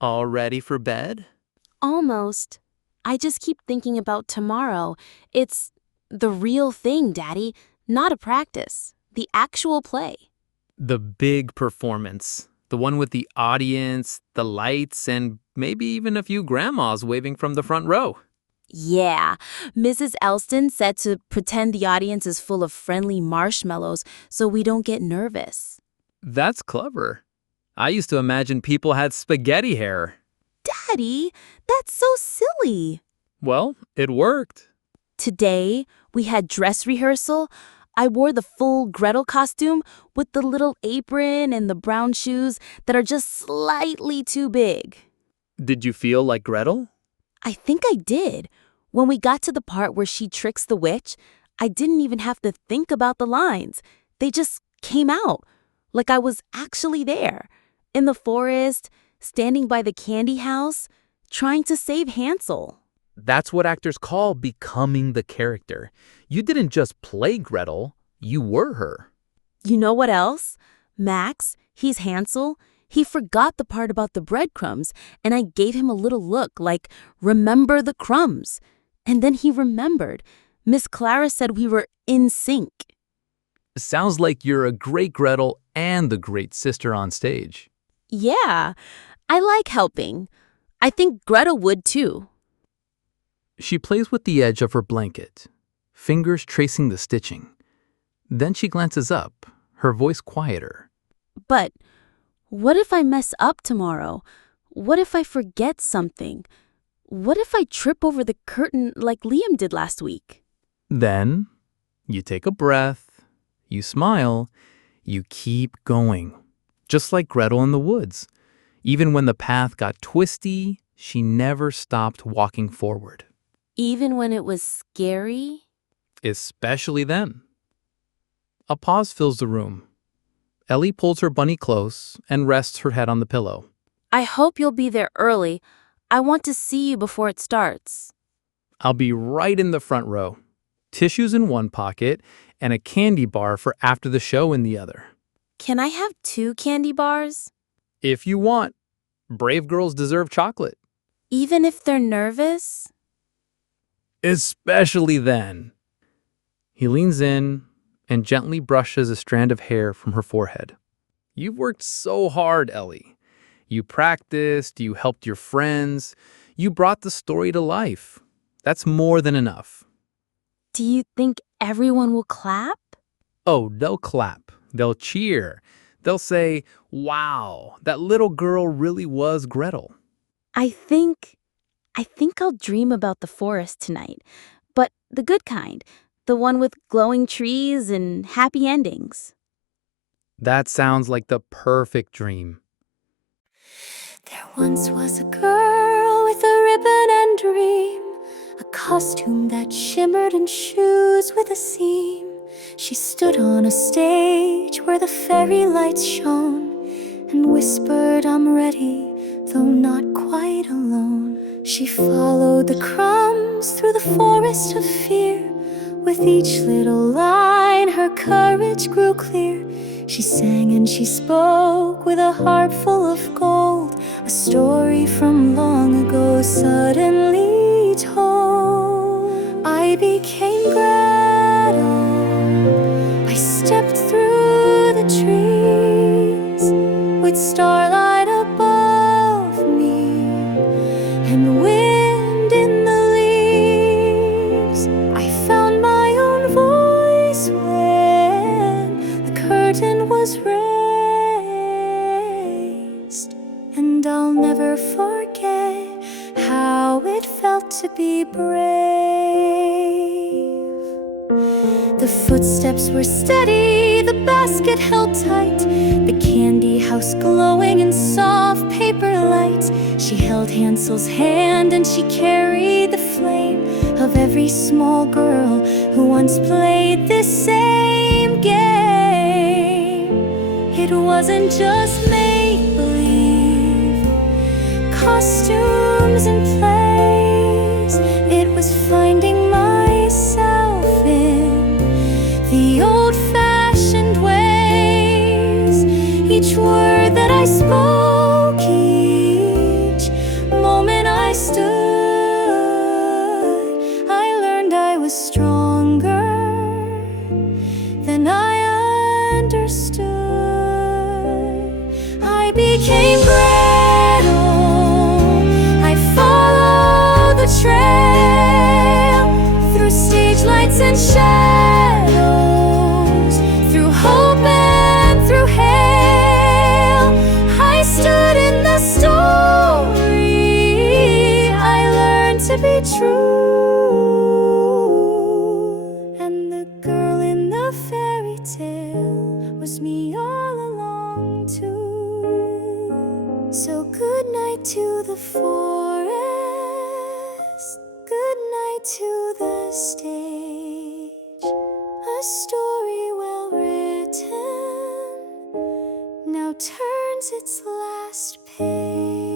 All ready for bed? Almost. I just keep thinking about tomorrow. It's the real thing, Daddy, not a practice. The actual play. The big performance. The one with the audience, the lights, and maybe even a few grandmas waving from the front row. Yeah, Mrs. Elston said to pretend the audience is full of friendly marshmallows so we don't get nervous. That's clever. I used to imagine people had spaghetti hair. Daddy, that's so silly. Well, it worked. Today, we had dress rehearsal. I wore the full Gretel costume with the little apron and the brown shoes that are just slightly too big. Did you feel like Gretel? I think I did. When we got to the part where she tricks the witch, I didn't even have to think about the lines. They just came out, like I was actually there, in the forest, standing by the candy house, trying to save Hansel. That's what actors call becoming the character. You didn't just play Gretel, you were her. You know what else? Max, he's Hansel. He forgot the part about the breadcrumbs, and I gave him a little look like, remember the crumbs. And then he remembered. Miss Clara said we were in sync. Sounds like you're a great Gretel and the great sister on stage. Yeah, I like helping. I think Gretel would too. She plays with the edge of her blanket, fingers tracing the stitching. Then she glances up, her voice quieter. But what if I mess up tomorrow? What if I forget something? What if I trip over the curtain like Liam did last week? Then you take a breath, you smile, you keep going. Just like Gretel in the woods. Even when the path got twisty, she never stopped walking forward. Even when it was scary? Especially then. A pause fills the room. Ellie pulls her bunny close and rests her head on the pillow. I hope you'll be there early. I want to see you before it starts. I'll be right in the front row. Tissues in one pocket and a candy bar for after the show in the other. Can I have 2 candy bars? If you want. Brave girls deserve chocolate. Even if they're nervous? Especially then. He leans in and gently brushes a strand of hair from her forehead. You've worked so hard, Ellie. You practiced, you helped your friends, you brought the story to life. That's more than enough. Do you think everyone will clap? Oh, they'll clap. They'll cheer. They'll say, wow, that little girl really was Gretel. I think I'll dream about the forest tonight, but the good kind, the one with glowing trees and happy endings. That sounds like the perfect dream. There once was a girl with a ribbon and dream, a costume that shimmered and shoes with a seam. She stood on a stage where the fairy lights shone and whispered, I'm ready, though not quite alone. She followed the crumbs through the forest of fear. With each little line, her courage grew clear. She sang and she spoke with a heart full of gold, a story from long ago suddenly told. I became Gretel. I stepped through the trees with starlight above me and wind in the leaves. I found my own voice when the curtain was raised, and I'll never forget how it felt to be brave. The footsteps were steady, the basket held tight, the candy house glowing in soft paper light. She held Hansel's hand and she carried the flame of every small girl who once played this same game. It wasn't just make-believe, costumes and plays. It was finding myself in the old-fashioned ways. Each word that I spoke, each night to the forest, good night to the stage. A story well written now turns its last page.